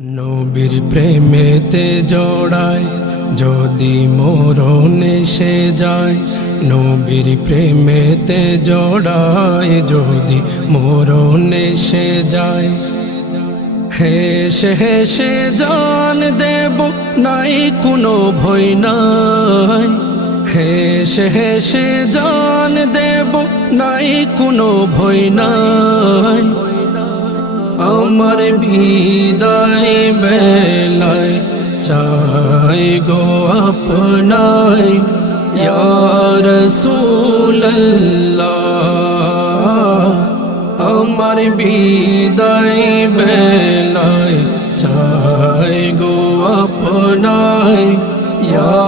নবীর প্রেমেতে জড়ায় যদি মরণ এসে যায়, নবীর প্রেমেতে জড়ায় যদি মরণ এসে যায়। হেসে হেসে জান দেব নাই কোনো ভয় নাই, হেসে হেসে জান দেব নাই কোনো ভয় নাই। আমার বিদায় বেলায় চাই গো আপনায় ইয়া রাসূলুল্লাহ। আমার বিদায় বেলায় চাই গো আপনায় ইয়া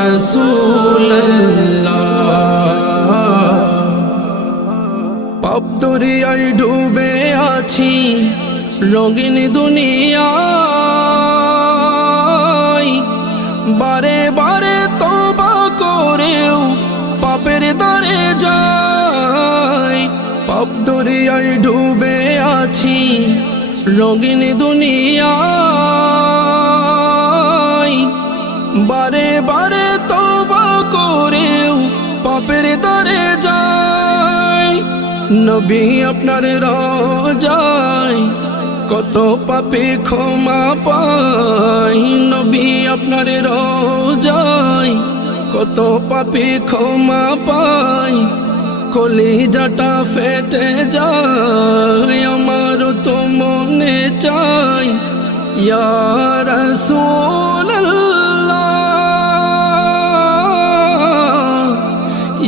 রাসূলুল্লাহ। পাপ দরিয়ায় ডুবে আছি রঙিন দুনিয়ায়, বারে বারে তওবা করেও পাপের দ্বারে যাই। পাপ দরিয়ায় ডুবে আছি রঙিন দুনিয়ায়, বারে বারে তওবা করেও পাপের দ্বারে যাই। নবী আপনার রওজায় কত পাপী ক্ষমা পাই, নবী আপনার রওজায় কত পাপী ক্ষমা পাই। কলিজাটা ফেটে যায় আমার তো মনে চাই ইয়া রাসূলুল্লাহ,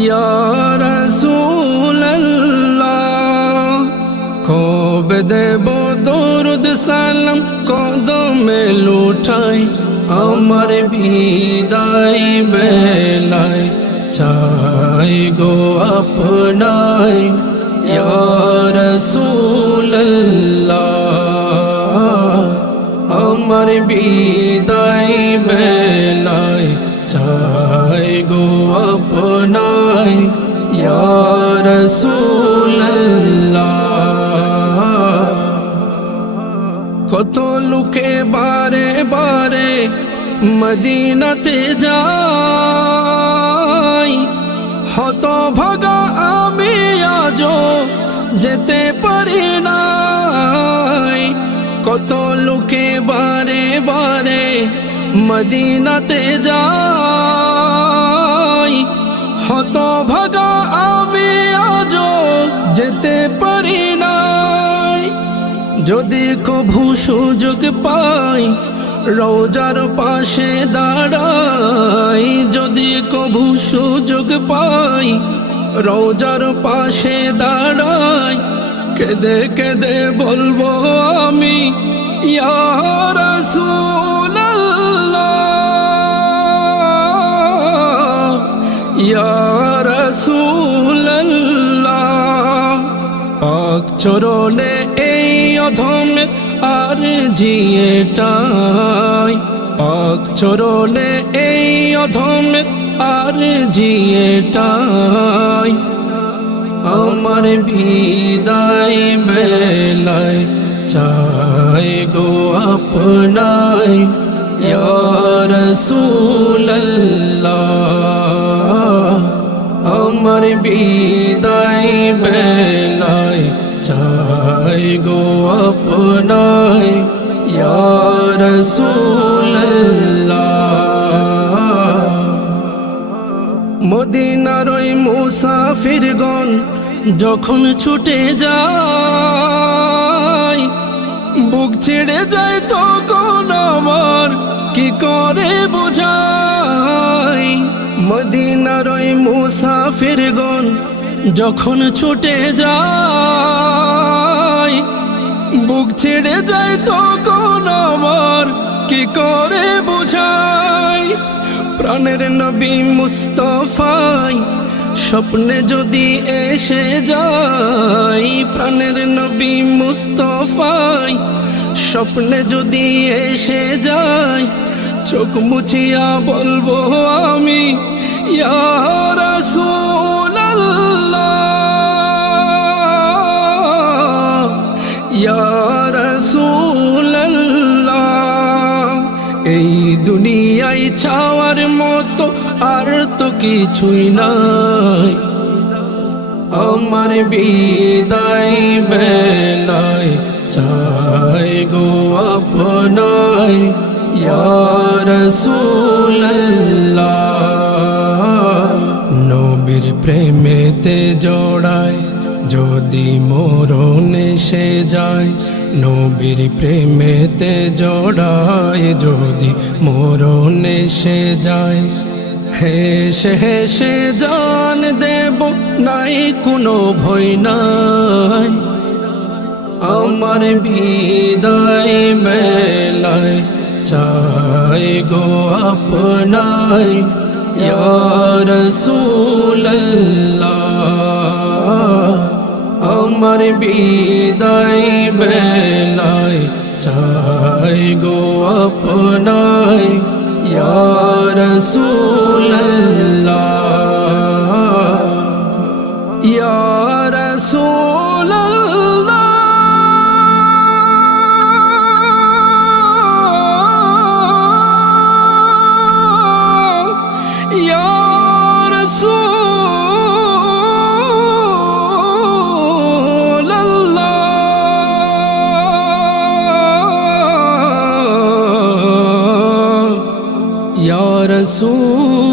ইয়া রাসূলুল্লাহ। কবে দেব দরুদ সালাম কদমে লুঠাই, আমার বিদায় বেলায় চাই গো আপনায় ইয়া রাসূলুল্লাহ। আমার বিদায় বেলায় চাই গো আপনায় ইয়া রাসূলুল্লাহ। কত লোকে বারে বারে মদিনাতে যাই, হতভাগা আমি আজো যেতে পারি নাই। কত লোকে বারে বারে মদিনাতে যাই, হতভাগা আমি আজো যেতে পারি নাই। যদি কভু সুযোগ পাই রওজার পাশে দাঁড়াই, যদি কভু সুযোগ পাই রওজার পাশে দাঁড়াই। কেঁদে কেঁদে বলবো আমি ইয়া রাসূলুল্লাহ, ইয়া রাসূলুল্লাহ। পাক চরণে এই অধমের আর জিয়েটাই, পাক চরণে এই অধমের আর জিয়েটাই। আমার বিদায় বেলায় চাই গো আপনায় ইয়া রাসূলুল্লাহ। আমার বিদায় বেলায় চাই গো আপনায় ইয়া রাসূলুল্লাহ। মদিনার ওই মুসাফিরগণ যখন ছুটে যায়, বুক ছেড়ে যায় তখন আমার কি করে বোঝাই। মদিনার ওই মুসাফিরগণ যখন ছুটে যায়, বুক ছেড়ে যায় তখন আমার কি করে বোঝাই। প্রাণের নবী মুস্তাফাই স্বপ্নে যদি এসে যাই, প্রাণের নবী মুস্তাফাই স্বপ্নে যদি এসে যাই। চোখ মুছিয়া বলবো আমি ইয়া রাসূলুল্লাহ, ইয়া রাসূলুল্লাহ। দুনিয়ায় ছাওয়ার মতো আর তো কিছুই নাই। আমার বিদায় বেলায় চাই গো আপনায় ইয়া রাসূলুল্লাহ। নবীর প্রেমেতে জড়ায় যদি মরণ এসে যায়, নবীর প্রেমেতে জড়ায় যদি মরণ এসে যায়, হেসে হেসে জান দেব নাই কোনো ভয় নাই। আমার বিদায় বেলায় চাই গো আপনায় ইয়া রাসূলুল্লাহ। আমার বিদায় বেলায় চাই গো আপনায় ইয়া রাসূলুল্লাহ, ইয়া রাসূলুল্লাহ, ইয়া রাসূলুল্লাহ, ইয়া রাসূল।